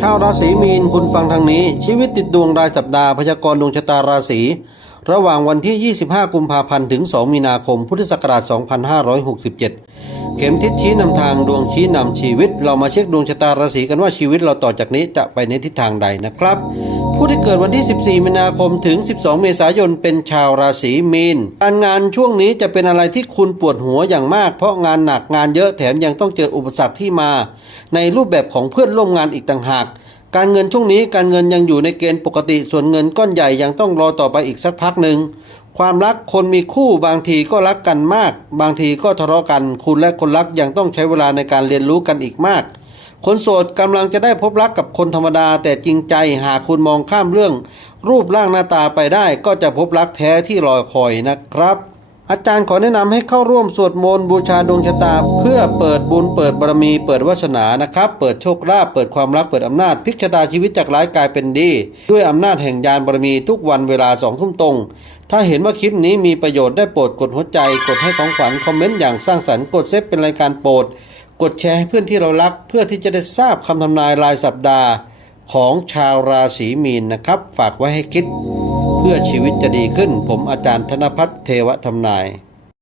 ชาวราศีมีนคุณฟังทางนี้ ชีวิตติดดวงรายสัปดาห์พยากรณ์ดวงชะตาราศี ระหว่างวันที่ 25 กุมภาพันธ์ ถึง 2 มีนาคม พุทธศักราช 2567 เข็มทิศชี้นำทางดวงชี้นำชีวิต เรามาเช็คดวงชะตาราศีกันว่าชีวิตเราต่อจากนี้จะไปในทิศทางใดนะครับ ผู้ที่เกิดวันที่ 14 มีนาคม ถึง 12 เมษายน เป็นชาวราศีมีน การงานช่วงนี้จะเป็นอะไรที่คุณปวดหัวอย่างมาก เพราะงานหนักงานเยอะแถมยังต้องเจออุปสรรคที่มา ในรูปแบบของเพื่อนร่วมงานอีกต่างหาก การเงินช่วงนี้การเงินยังอยู่ในเกณฑ์ปกติ ส่วนเงินก้อนใหญ่ยังต้องรอต่อไปอีกสักพักหนึ่งความรักคนมีคู่บางทีก็รักกันมาก บางทีก็ทะเลาะกัน คุณและคนรักยังต้องใช้เวลาในการเรียนรู้กันอีกมาก คนโสดกำลังจะได้พบรักกับคนธรรมดา แต่จริงใจหากคุณมองข้ามเรื่อง รูปร่างหน้าตาไปได้ก็จะพบรักแท้ที่รอคอยนะครับ อาจารย์ขอแนะนำให้เข้าร่วมสวดมนต์บูชาดวงชะตา เพื่อเปิดบุญเปิดบารมี เปิดวาสนานะครับ เปิดโชคลาภเปิดความรักเปิดอำนาจพลิกชะตาชีวิตจากร้ายกลายเป็นดี ด้วยอำนาจแห่งยานบารมีทุกวันเวลาสองทุ่มตรง ถ้าเห็นว่าคลิปนี้มีประโยชน์ได้โปรดกดหัวใจ กดให้ของขวัญคอมเมนต์อย่างสร้างสรรค์กดเซฟเป็นรายการโปรด กดแชร์ให้เพื่อนที่เรารัก เพื่อที่จะได้ทราบคำทำนายรายสัปดาห์ ของชาวราศีมีนนะครับ ฝากไว้ให้คิด เพื่อชีวิตจะดีขึ้น ผมอาจารย์ธนพัฒน์เทวธรรมนาย